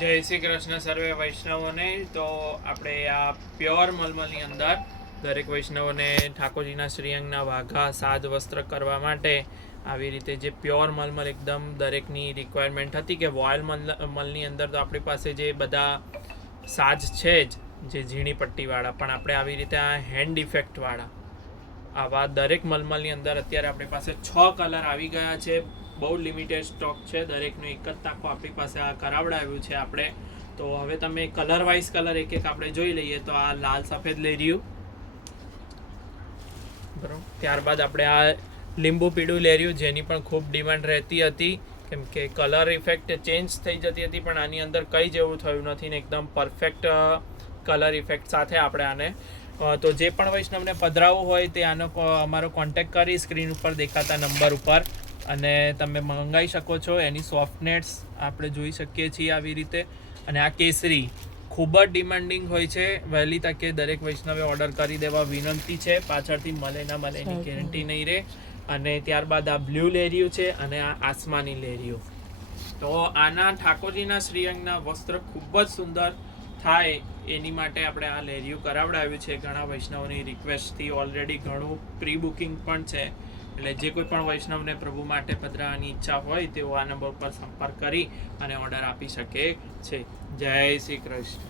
જય શ્રી કૃષ્ણ સર્વે વૈષ્ણવોને. તો આપણે આ પ્યોર મલમલની અંદર દરેક વૈષ્ણવોને ઠાકોરજીના શ્રીઅંગના વાઘા સાજ વસ્ત્ર કરવા માટે આવી રીતે જે પ્યોર મલમલ એકદમ દરેકની રિક્વાયરમેન્ટ હતી કે વોયલ મલની અંદર તો આપણી પાસે જે બધા સાજ છે જ જે ઝીણી પટ્ટીવાળા, પણ આપણે આવી રીતે આ હેન્ડ ઇફેક્ટવાળા આવા દરેક મલમલની અંદર અત્યારે આપણી પાસે 6 કલર આવી ગયા છે. બહુ લિમિટેડ સ્ટોક છે, દરેકનો એક જ તાકો આપણી પાસે આ કરાવડાવ્યું છે આપણે. તો હવે તમે કલર વાઇઝ કલર એક એક આપણે જોઈ લઈએ. તો આ લાલ સફેદ લેરિયું, બરાબર. ત્યારબાદ આપણે આ લીંબુ પીળું લેરિયું, જેની પણ ખૂબ ડિમાન્ડ રહેતી હતી કેમ કે કલર ઇફેક્ટ ચેન્જ થઈ જતી હતી, પણ આની અંદર કંઈ જ એવું થયું નથી ને એકદમ પરફેક્ટ કલર ઇફેક્ટ સાથે આપણે આને તો જે પણ વૈષ્ણવને પધરાવવું હોય તે આનો અમારો કોન્ટેક્ટ કરી સ્ક્રીન ઉપર દેખાતા નંબર ઉપર અને તમે મંગાવી શકો છો. એની સોફ્ટનેસ આપણે જોઈ શકીએ છીએ આવી રીતે. અને આ કેસરી ખૂબ જ ડિમાન્ડિંગ હોય છે. વહેલી તકે દરેક વૈષ્ણવે ઓર્ડર કરી દેવા વિનંતી છે. પાછળથી મળે ના મળે એની ગેરંટી નહીં રહે. અને ત્યારબાદ આ બ્લુ લેરિયું છે અને આ આસમાની લેરિયું. તો આના ઠાકોરજીના શ્રીઅંગના વસ્ત્ર ખૂબ જ સુંદર થાય એની માટે આપણે આ લેરિયું કરાવડાવ્યું છે. ઘણા વૈષ્ણવની રિક્વેસ્ટથી ઓલરેડી ઘણું પ્રી બુકિંગ પણ છે. એટલે જે કોઈ પણ વૈષ્ણવને પ્રભુ માટે પધરાવવાની ઈચ્છા હોય તેઓ આ નંબર પર સંપર્ક કરી અને ઓર્ડર આપી શકે છે. જય શ્રી કૃષ્ણ.